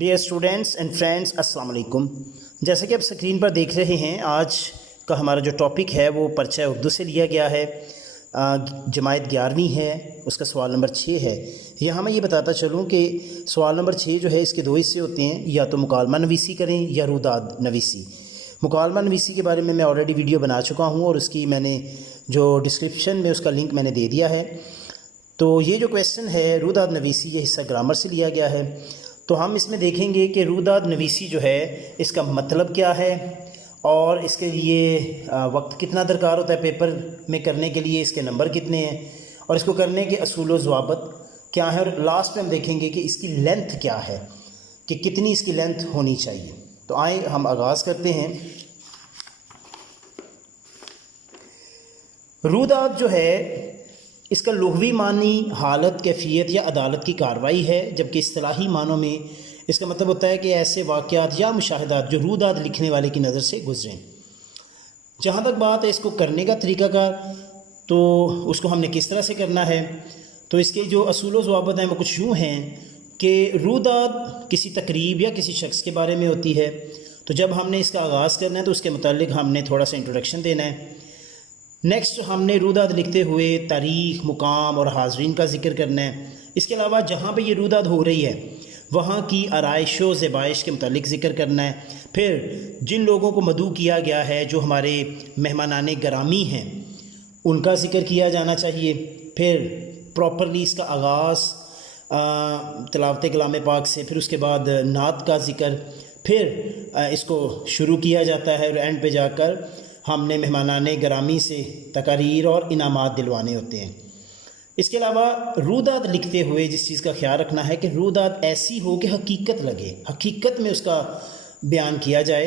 Dear students and friends, अस्सलाम वालेकुम। जैसे कि आप स्क्रीन पर देख रहे हैं, आज का हमारा जो टॉपिक है वो पर्चा उर्दू से लिया गया है। जमात 11वीं है, उसका सवाल नंबर 6 है। यहाँ मैं ये बताता चलूँ कि सवाल नंबर 6 जो है इसके दो हिस्से होते हैं, या तो मुकालमा नवीसी करें या रुदाद नवीसी। मुकालमा नवीसी के बारे में मैं ऑलरेडी वीडियो बना चुका हूँ और उसकी मैंने जो डिस्क्रिप्शन में उसका लिंक मैंने दे दिया है। तो ये जो क्वेश्चन है रुदाद नवीसी, ये हिस्सा ग्रामर से लिया गया है। तो हम इसमें देखेंगे कि रुदाद नवीसी जो है इसका मतलब क्या है और इसके लिए वक्त कितना दरकार होता है पेपर में करने के लिए, इसके नंबर कितने हैं और इसको करने के असूल व ज़वाबत क्या है, और लास्ट में हम देखेंगे कि इसकी लेंथ क्या है, कि कितनी इसकी लेंथ होनी चाहिए। तो आए हम आगाज़ करते हैं। रुदाद जो है इसका लुग़वी मानी हालत, कैफियत या अदालत की कार्रवाई है, जबकि इस्तिलाही मानों में इसका मतलब होता है कि ऐसे वाक़यात या मुशाहिदात जो रुदाद लिखने वाले की नज़र से गुजरें। जहाँ तक बात है इसको करने का तरीक़ाकार, तो उसको हमने किस तरह से करना है, तो इसके जो असूल व ज़वाबत हैं वो कुछ यूँ हैं कि रुदाद किसी तकरीब या किसी शख्स के बारे में होती है। तो जब हमने इसका आगाज़ करना है तो उसके मुतालिक हमने थोड़ा सा इंट्रोडक्शन देना है। नेक्स्ट हमने रुदाद लिखते हुए तारीख़, मुकाम और हाज़रीन का ज़िक्र करना है। इसके अलावा जहाँ पे ये रुदाद हो रही है वहाँ की आराइश व ज़बाइश के मुतालिक ज़िक्र करना है। फिर जिन लोगों को मदऊ किया गया है, जो हमारे मेहमानाने गरामी हैं, उनका ज़िक्र किया जाना चाहिए। फिर प्रॉपरली इसका आगाज़ तिलावत कलाम पाक से, फिर उसके बाद नात का ज़िक्र, फिर इसको शुरू किया जाता है और एंड पे जाकर हमने मेहमानाने गरामी से तकारीर और इनामात दिलवाने होते हैं। इसके अलावा रुदाद लिखते हुए जिस चीज़ का ख्याल रखना है कि रुदाद ऐसी हो कि हकीकत लगे, हकीकत में उसका बयान किया जाए।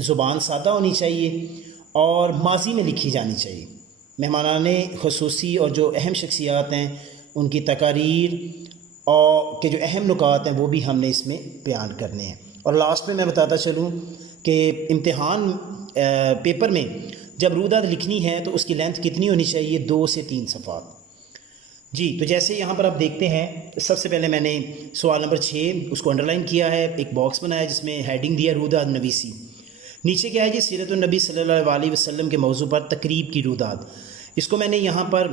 ज़ुबान सादा होनी चाहिए और माजी में लिखी जानी चाहिए। मेहमानाने ख़ुसूसी और जो अहम शख्सियात हैं उनकी तकारीर और के जो अहम नुकात हैं वो भी हमने इसमें बयान करने हैं। और लास्ट में मैं बताता चलूँ कि इम्तिहान पेपर में जब रुदाद लिखनी है तो उसकी लेंथ कितनी होनी चाहिए, 2 से 3 सफ़ात। जी, तो जैसे यहाँ पर आप देखते हैं, सबसे पहले मैंने सवाल नंबर 6 उसको अंडरलाइन किया है, एक बॉक्स बनाया जिसमें हेडिंग दिया रुदाद नवीसी। नीचे क्या है जी, सीरत नबी सल्लल्लाहु अलैहि वसल्लम के मौजू पर तकरीब की रुदाद। इसको मैंने यहाँ पर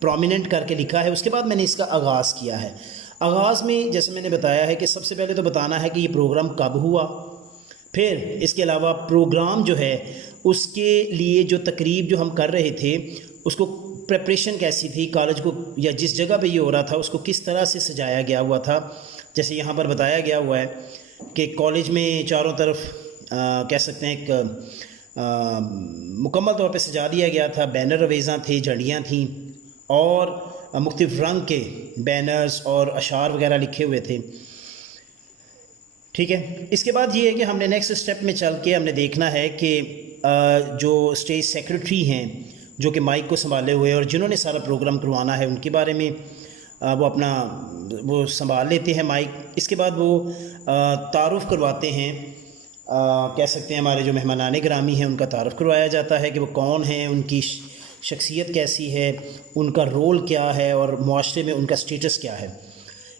प्रोमिनेंट करके लिखा है। उसके बाद मैंने इसका आगाज़ किया है। आगाज़ में जैसे मैंने बताया है कि सबसे पहले तो बताना है कि ये प्रोग्राम कब हुआ, फिर इसके अलावा प्रोग्राम जो है उसके लिए जो तकरीब जो हम कर रहे थे उसको प्रेपरेशन कैसी थी, कॉलेज को या जिस जगह पे ये हो रहा था उसको किस तरह से सजाया गया हुआ था। जैसे यहाँ पर बताया गया हुआ है कि कॉलेज में चारों तरफ कह सकते हैं एक मुकम्मल तौर पे सजा दिया गया था। बैनर रवेज़ां थे, झंडियाँ थीं और मुख्तलिफ़ रंग के बैनर्स और अशार वगैरह लिखे हुए थे। ठीक है, इसके बाद ये है कि हमने नेक्स्ट स्टेप में चल के हमने देखना है कि जो स्टेज सेक्रेटरी हैं जो कि माइक को संभाले हुए और जिन्होंने सारा प्रोग्राम करवाना है उनके बारे में वो संभाल लेते हैं माइक। इसके बाद वो तारुफ़ करवाते हैं, कह सकते हैं हमारे जो मेहमानाने ग्रामी हैं उनका तारुफ़ करवाया जाता है कि वो कौन हैं, उनकी शख्सियत कैसी है, उनका रोल क्या है और मुआशरे में उनका स्टेटस क्या है।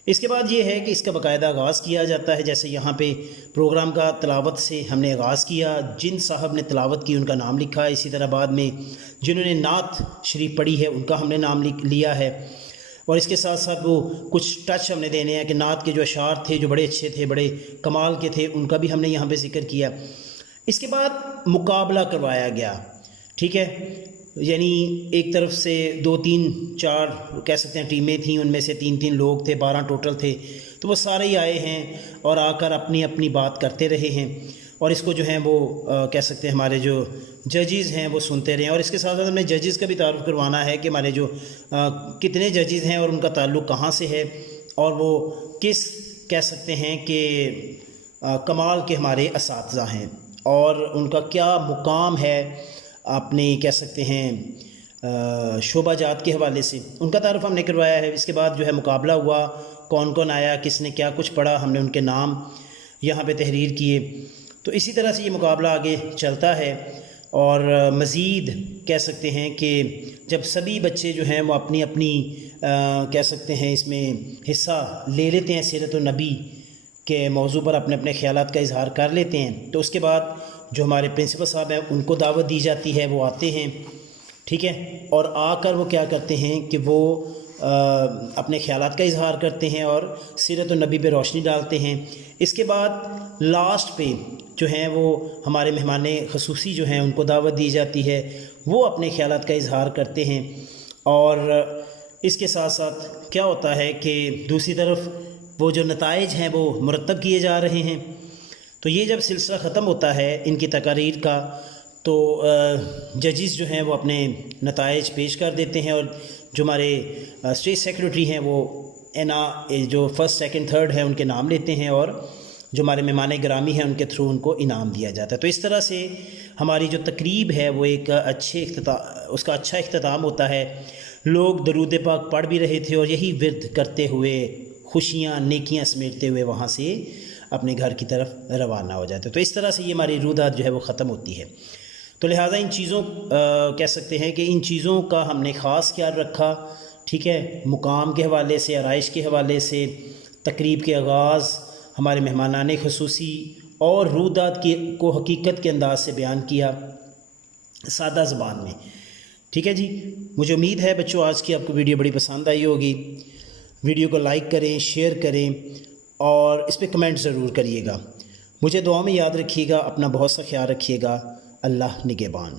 इसके बाद ये है कि इसका बाकायदा आगाज़ किया जाता है। जैसे यहाँ पे प्रोग्राम का तिलावत से हमने आगाज़ किया, जिन साहब ने तिलावत की उनका नाम लिखा है। इसी तरह बाद में जिन्होंने नात शरीफ पढ़ी है उनका हमने नाम लिया है। और इसके साथ साथ वो कुछ टच हमने देने हैं कि नात के जो अशार थे जो बड़े अच्छे थे, बड़े कमाल के थे, उनका भी हमने यहाँ पर ज़िक्र किया। इसके बाद मुकाबला करवाया गया, ठीक है, यानी एक तरफ से 2, 3, 4 कह सकते हैं टीमें थीं, उनमें से 3-3 लोग थे, 12 टोटल थे। तो वो सारे ही आए हैं और आकर अपनी अपनी बात करते रहे हैं और इसको जो है वो कह सकते हैं हमारे जो जजेज़ हैं वो सुनते रहे। और इसके साथ साथ हमें जजेज़ का भी तारुफ़ करवाना है कि हमारे जो कितने जजेज़ हैं और उनका ताल्लुक़ कहाँ से है और वो किस कह सकते हैं कि कमाल के हमारे असातिज़ा हैं और उनका क्या मुकाम है अपने कह सकते हैं शोबा जात के हवाले से, उनका तारुफ़ हमने करवाया है। इसके बाद जो है मुकाबला हुआ, कौन कौन आया, किसने क्या कुछ पढ़ा, हमने उनके नाम यहाँ पे तहरीर किए। तो इसी तरह से ये मुकाबला आगे चलता है और मज़ीद कह सकते हैं कि जब सभी बच्चे जो हैं वो अपनी अपनी कह सकते हैं इसमें हिस्सा ले लेते हैं सीरत नबी کے موضوع پر اپنے اپنے خیالات کا اظہار کر لیتے ہیں، تو اس کے بعد جو ہمارے پرنسپل صاحب ہیں ان کو دعوت دی جاتی ہے، وہ آتے ہیں، ٹھیک ہے، اور آ کر وہ کیا کرتے ہیں کہ وہ اپنے خیالات کا اظہار کرتے ہیں اور سیرت النبی پہ روشنی ڈالتے ہیں۔ اس کے بعد لاسٹ پہ جو ہیں وہ ہمارے مہمان خصوصی جو ہیں ان کو دعوت دی جاتی ہے، وہ اپنے خیالات کا اظہار کرتے ہیں، اور اس کے ساتھ ساتھ کیا ہوتا ہے کہ دوسری طرف وہ جو نتائج ہیں وہ مرتب کیے جا رہے ہیں۔ تو یہ جب سلسلہ ختم ہوتا ہے ان کی تقاریر کا، تو ججز جو ہیں وہ اپنے نتائج پیش کر دیتے ہیں، اور جو ہمارے اسٹیٹ سیکریٹری ہیں وہ جو فرسٹ سیکنڈ تھرڈ ہیں ان کے نام لیتے ہیں، اور جو ہمارے مہمان گرامی ہیں ان کے تھرو ان کو انعام دیا جاتا ہے۔ تو اس طرح سے ہماری جو تقریب ہے وہ ایک اس کا اچھا اختتام ہوتا ہے۔ لوگ درود پاک پڑھ بھی رہے تھے اور یہی ورد کرتے ہوئے خوشیاں نیکیاں سمیٹتے ہوئے وہاں سے اپنے گھر کی طرف روانہ ہو جاتے۔ تو اس طرح سے یہ ہماری رودات جو ہے وہ ختم ہوتی ہے۔ تو لہٰذا ان چیزوں کہہ سکتے ہیں کہ ان چیزوں کا ہم نے خاص خیال رکھا، ٹھیک ہے، مقام کے حوالے سے، آرائش کے حوالے سے، تقریب کے آغاز، ہمارے مہمانان خصوصی اور رودات کو حقیقت کے انداز سے بیان کیا سادہ زبان میں، ٹھیک ہے جی۔ مجھے امید ہے بچوں آج کی آپ کو ویڈیو بڑی پسند آئی ہوگی۔ ویڈیو کو لائک کریں، شیئر کریں اور اس پہ کمنٹ ضرور کریے گا۔ مجھے دعا میں یاد رکھیے گا، اپنا بہت سا خیال رکھیے گا۔ اللہ نگہبان۔